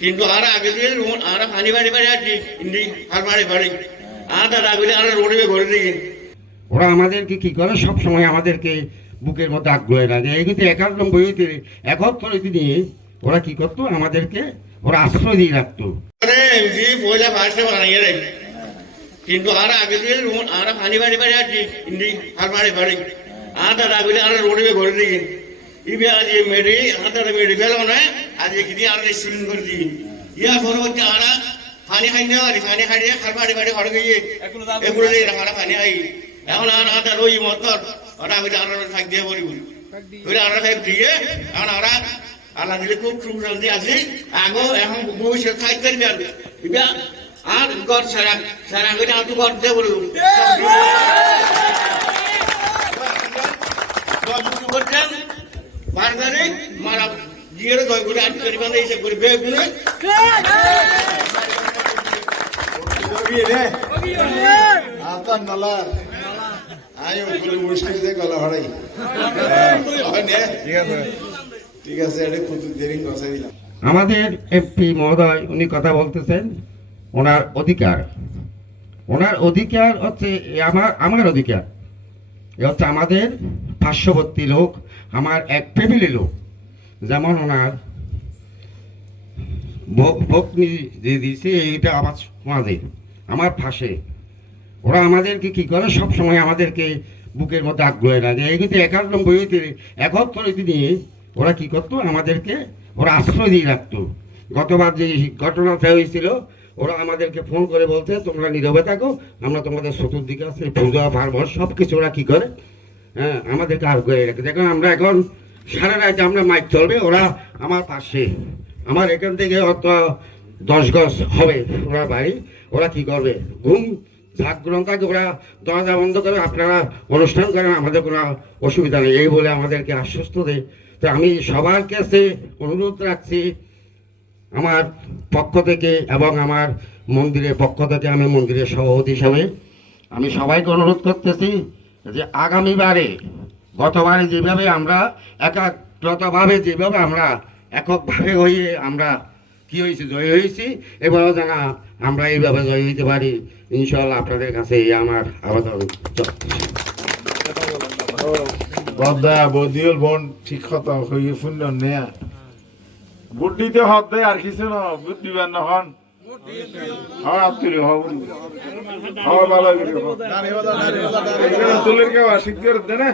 কিন্তু আর আগে দিয়ে আর পানি বাড়ি বাড়ি আসছি ইন্দি আর বাড়ি বাড়ি আর দাদা বলে আর রোডে ঘরে দিকে ওরা আমাদেরকে কি করে সব সময় আমাদেরকে বুকের মধ্যে আগ্রহে লাগে এই কিন্তু 91 নিয়ে ওরা কি করতো আমাদেরকে ওরা আশ্রয় দিয়ে রাখতো পয়লা ভাষা বানাইয়ে রে কিন্তু আর আগে দিয়ে আর পানি বাড়ি বাড়ি আসছি ইন্দি আর বাড়ি বাড়ি আর দাদা বলে আর রোডে ঘরে দিকে ইবে আজ মেডি আর দাদা মেডি গেল না আজ কি আর স্টুডেন্ট করে দিই ইয়া পরবর্তী আর পানি খাই না পানি খাই আর বাড়ি বাড়ি ঘরে গিয়ে এগুলো দিয়ে রাখা পানি খাই এখন আর আদা রই মতর ওরা আমি আর থাক দিয়ে বলি ওই আর থাক দিয়ে এখন ওরা আল্লাহ দিলে খুব সুন্দর আছে আগো এখন ভবিষ্যৎ খাই করবি আর ইবা আর ঘর সারা সারা করে আর তো ঘর দিয়ে বলি করছেন মারদারে মারা জিয়ের দই করে আট করি মানে এসে করি বেগুনে আতান নালা আয় ওগুলো মুশকিল দিয়ে গলা ভাড়াই ঠিক আছে এটা কত দেরি কথা দিলাম আমাদের এমপি মহোদয় উনি কথা বলতেছেন ওনার অধিকার হচ্ছে আমার অধিকার এ হচ্ছে আমাদের পার্শ্ববর্তী লোক আমার এক ফ্যামিলি লোক যেমন ওনার ভগ্নি যে দিয়েছে এইটা আমার সমাজের আমার পাশে ওরা আমাদেরকে কি করে সব সময় আমাদেরকে বুকের মধ্যে আগ্রহে লাগে এই কিন্তু 71 নিয়ে ওরা কি করতো আমাদেরকে ওরা আশ্রয় দিয়ে রাখতো গতবার যে ঘটনাটা হয়েছিল ওরা আমাদেরকে ফোন করে বলতে তোমরা নীরবে থাকো আমরা তোমাদের চতুর্দিকে আছে পূজা পার্বণ সব কিছু ওরা কী করে হ্যাঁ আমাদেরকে আগ্রহে রাখে দেখুন আমরা এখন সারা রাতে আমরা মাইক চলবে ওরা আমার পাশে আমার এখান থেকে অত 10 গজ হবে ওরা বাড়ি ওরা কি করবে ঘুম জাগরণ থাকে ওরা দরজা বন্ধ করে আপনারা অনুষ্ঠান করেন আমাদের কোনো অসুবিধা নেই এই বলে আমাদেরকে আশ্বস্ত দেয় তো আমি সবার কাছে অনুরোধ রাখছি আমার পক্ষ থেকে এবং আমার মন্দিরের পক্ষ থেকে আমি মন্দিরের সভাপতি হিসাবে আমি সবাইকে অনুরোধ করতেছি যে আগামীবারে গতবারে যেভাবে আমরা একাগ্রতভাবে যেভাবে আমরা এককভাবে হয়ে আমরা কি হয়েছি জয় হয়েছি এবারও যেন আমরা এইভাবে জয় হইতে পারি ইনশাল্লাহ আপনাদের কাছে আমার আবেদন বদা বদিউল বোন ঠিক কথা হয়ে শূন্য নেয়া ভোট দিতে হত দেয় আর কিছু না ভোট দিবেন না হন আত্মীয় ভালো তুলের কেউ শিক্ষা দেয় না